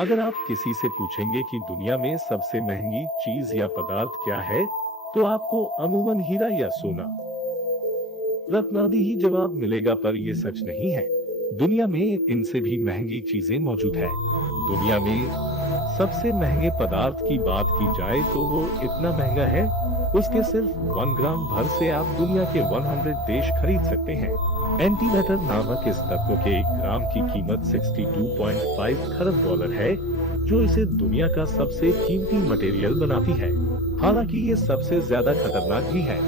अगर आप किसी से पूछेंगे कि दुनिया में सबसे महंगी चीज या पदार्थ क्या है, तो आपको अमूमन हीरा या सोना, रत्नादि ही जवाब मिलेगा, पर ये सच नहीं है। दुनिया में इनसे भी महंगी चीजें मौजूद है। दुनिया में सबसे महंगे पदार्थ की बात की जाए तो वो इतना महंगा है, उसके सिर्फ 1 ग्राम भर से आप दुनिया के 100 देश खरीद सकते हैं। एंटीमैटर नामक इस तत्व के 1 ग्राम की कीमत 62.5 खरब डॉलर है, जो इसे दुनिया का सबसे कीमती मटेरियल बनाती है। हालांकि ये सबसे ज्यादा खतरनाक भी है।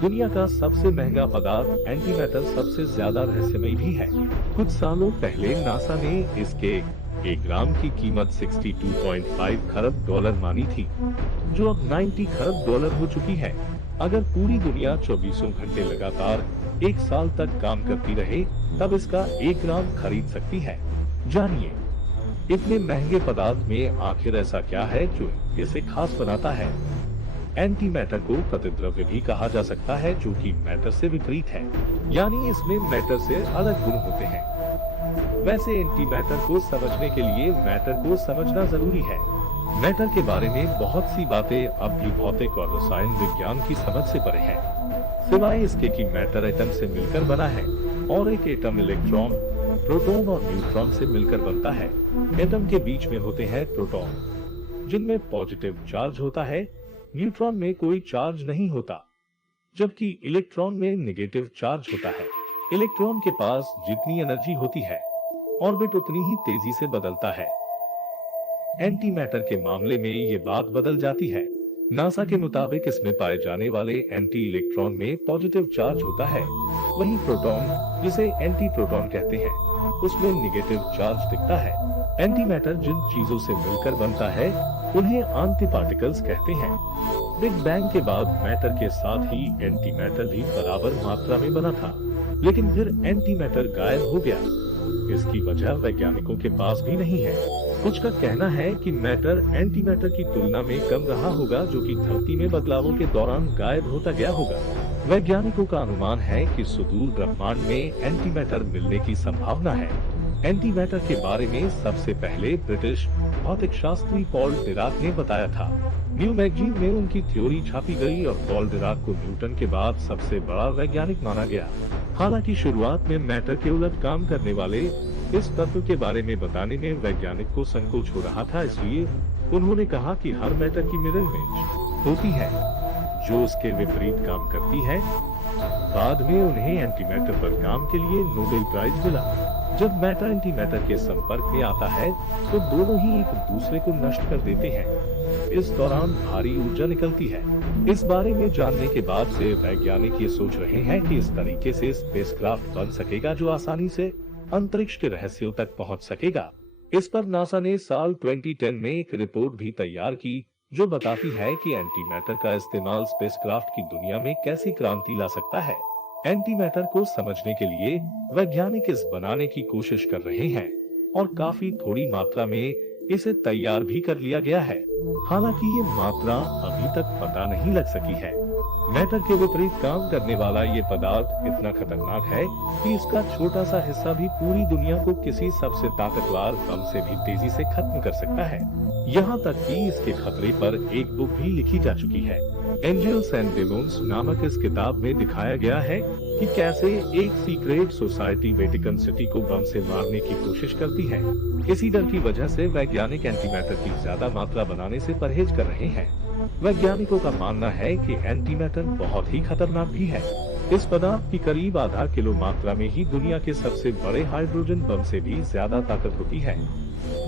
दुनिया का सबसे महंगा पदार्थ एंटीमैटर सबसे ज्यादा रहस्यमय भी है। कुछ सालों पहले नासा ने इसके 1 ग्राम की कीमत 62.5 खरब डॉलर मानी थी, जो अब 90 खरब डॉलर हो चुकी है। अगर पूरी दुनिया 24 घंटे लगातार 1 साल तक काम करती रहे, तब इसका 1 ग्राम खरीद सकती है। जानिए, इतने महंगे पदार्थ में आखिर ऐसा क्या है जो इसे खास बनाता है। एंटीमैटर को प्रतिद्रव्य भी कहा जा सकता है, जो कि मैटर से विपरीत है, यानी इसमें मैटर से अलग गुण होते हैं। वैसे एंटीमैटर को समझने के लिए मैटर को समझना जरूरी है। मैटर के बारे में बहुत सी बातें अब भी भौतिक और रसायन विज्ञान की समझ से परे हैं, सिवाय इसके कि मैटर एटम से मिलकर बना है और एक एटम इलेक्ट्रॉन, प्रोटॉन और न्यूट्रॉन से मिलकर बनता है। एटम के बीच में होते हैं प्रोटॉन, जिनमें पॉजिटिव चार्ज होता है। न्यूट्रॉन में कोई चार्ज नहीं होता, जबकि इलेक्ट्रॉन में नेगेटिव चार्ज होता है। इलेक्ट्रॉन के पास जितनी एनर्जी होती है, ऑर्बिट उतनी ही तेजी से बदलता है। एंटीमैटर के मामले में ये बात बदल जाती है। नासा के मुताबिक इसमें पाए जाने वाले एंटी इलेक्ट्रॉन में पॉजिटिव चार्ज होता है, वहीं प्रोटॉन, जिसे एंटी प्रोटॉन कहते हैं, उसमें नेगेटिव चार्ज दिखता है। एंटीमैटर जिन चीजों से मिलकर बनता है, उन्हें एंटी पार्टिकल्स कहते हैं। बिग बैंग के बाद मैटर के साथ ही एंटीमैटर भी बराबर मात्रा में बना था, लेकिन फिर एंटीमैटर गायब हो गया। इसकी वजह वैज्ञानिकों के पास भी नहीं है। कुछ का कहना है कि मैटर एंटीमैटर की तुलना में कम रहा होगा, जो कि धरती में बदलावों के दौरान गायब होता गया होगा। वैज्ञानिकों का अनुमान है कि सुदूर ब्रह्मांड में एंटीमैटर मिलने की संभावना है। एंटीमैटर के बारे में सबसे पहले ब्रिटिश भौतिक शास्त्री पॉल डिराक ने बताया था। न्यू मैगजीन में उनकी थ्योरी छापी गई और पॉल डिराक को न्यूटन के बाद सबसे बड़ा वैज्ञानिक माना गया। हालांकि शुरुआत में मैटर के उलट काम करने वाले इस तत्व के बारे में बताने में वैज्ञानिक को संकोच हो रहा था, इसलिए उन्होंने कहा कि हर मैटर की मिरर इमेज होती है जो उसके विपरीत काम करती है। बाद में उन्हें एंटीमैटर पर काम के लिए नोबेल प्राइज मिला। जब मैटर एंटीमैटर के संपर्क में आता है, तो दोनों ही एक दूसरे को नष्ट कर देते हैं। इस दौरान भारी ऊर्जा निकलती है। इस बारे में जानने के बाद से वैज्ञानिक ये सोच रहे हैं कि इस तरीके से स्पेसक्राफ्ट बन सकेगा जो आसानी से अंतरिक्ष के रहस्यों तक पहुंच सकेगा। इस पर नासा ने साल 2010 में एक रिपोर्ट भी तैयार की, जो बताती है कि एंटीमैटर का इस्तेमाल स्पेसक्राफ्ट की दुनिया में कैसी क्रांति ला सकता है। एंटीमैटर को समझने के लिए वैज्ञानिक इस बनाने की कोशिश कर रहे हैं और काफी थोड़ी मात्रा में इसे तैयार भी कर लिया गया है। हालांकि ये मात्रा अभी तक पता नहीं लग सकी है। मैटर के विपरीत काम करने वाला ये पदार्थ इतना खतरनाक है कि इसका छोटा सा हिस्सा भी पूरी दुनिया को किसी सबसे ताकतवर बम से भी तेजी से खत्म कर सकता है। यहाँ तक कि इसके खतरे पर एक बुक भी लिखी जा चुकी है। एंजल्स एंड डेमोन्स नामक इस किताब में दिखाया गया है कि कैसे एक सीक्रेट सोसाइटी वेटिकन सिटी को बम से मारने की कोशिश करती है। इसी डर की वजह से वैज्ञानिक एंटीमैटर की ज्यादा मात्रा बनाने से परहेज कर रहे हैं। वैज्ञानिकों का मानना है कि एंटीमैटर बहुत ही खतरनाक भी है। इस पदार्थ की करीब आधा किलो मात्रा में ही दुनिया के सबसे बड़े हाइड्रोजन बम से भी ज्यादा ताकत होती है,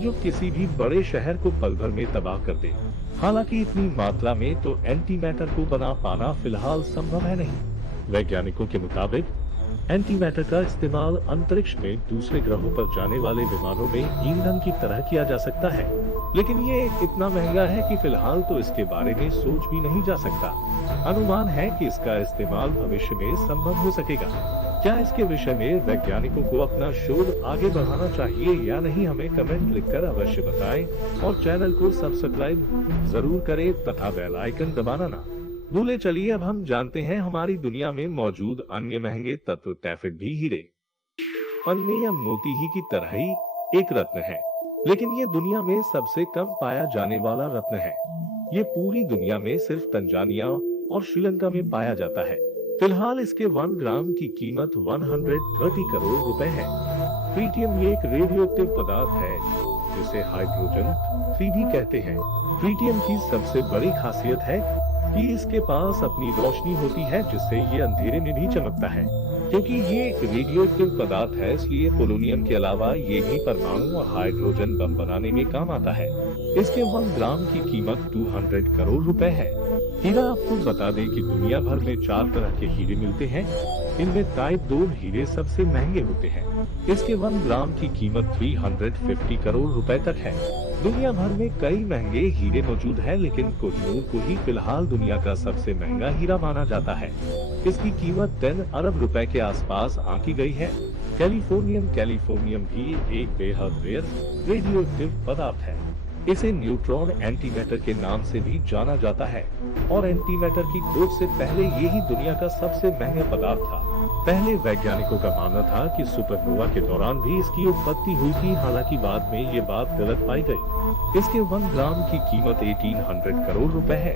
जो किसी भी बड़े शहर को पल भर में तबाह कर दे। हालांकि इतनी मात्रा में तो एंटीमैटर को बना पाना फिलहाल संभव है नहीं। वैज्ञानिकों के मुताबिक एंटीमैटर का इस्तेमाल अंतरिक्ष में दूसरे ग्रहों पर जाने वाले विमानों में ईंधन की तरह किया जा सकता है, लेकिन ये इतना महंगा है कि फिलहाल तो इसके बारे में सोच भी नहीं जा सकता। अनुमान है कि इसका इस्तेमाल भविष्य में संभव हो सकेगा। क्या इसके विषय में वैज्ञानिकों को अपना शोध आगे बढ़ाना चाहिए या नहीं, हमें कमेंट लिखकर अवश्य बताएं और चैनल को सब्सक्राइब जरूर करें तथा बेल आइकन दबाना ना भूले। चलिए अब हम जानते हैं हमारी दुनिया में मौजूद अन्य महंगे तत्व। टैफिड भी हीरे, पन्ने या मोती ही की तरह ही एक रत्न है। लेकिन ये दुनिया में सबसे कम पाया जाने वाला रत्न है। ये पूरी दुनिया में सिर्फ तंजानिया और श्रीलंका में पाया जाता है। फिलहाल इसके 1 ग्राम की कीमत 130 करोड़ रुपए है। ट्रीटियम ये एक रेडियोएक्टिव पदार्थ है जिसे हाइड्रोजन 3 भी कहते हैं। ट्रीटियम की सबसे बड़ी खासियत है कि इसके पास अपनी रोशनी होती है जिससे ये अंधेरे में भी चमकता है। क्योंकि ये एक रेडियोएक्टिव पदार्थ है इसलिए पोलोनियम के अलावा ये भी परमाणु और हाइड्रोजन बम बनाने में काम आता है। इसके 1 ग्राम की कीमत 200 करोड़ रुपए है। हीरा आपको बता दें कि दुनिया भर में 4 तरह के हीरे मिलते हैं। इनमें टाइप 2 हीरे सबसे महंगे होते हैं। इसके 1 ग्राम की कीमत 350 करोड़ रुपए तक है। दुनिया भर में कई महंगे हीरे मौजूद हैं, लेकिन कोहिनूर को ही फिलहाल दुनिया का सबसे महंगा हीरा माना जाता है। इसकी कीमत 10 अरब रुपए के आसपास आंकी गई है। कैलिफोर्नियम भी एक बेहद रेयर रेडियोएक्टिव पदार्थ है। इसे न्यूट्रॉन एंटीमैटर के नाम से भी जाना जाता है और एंटीमैटर की खोज से पहले यही दुनिया का सबसे महंगा पदार्थ था। पहले वैज्ञानिकों का मानना था कि सुपरनोवा के दौरान भी इसकी उत्पत्ति हुई थी, हालांकि बाद में ये बात गलत पाई गई। इसके 1 ग्राम की कीमत 1800 करोड़ रुपए है।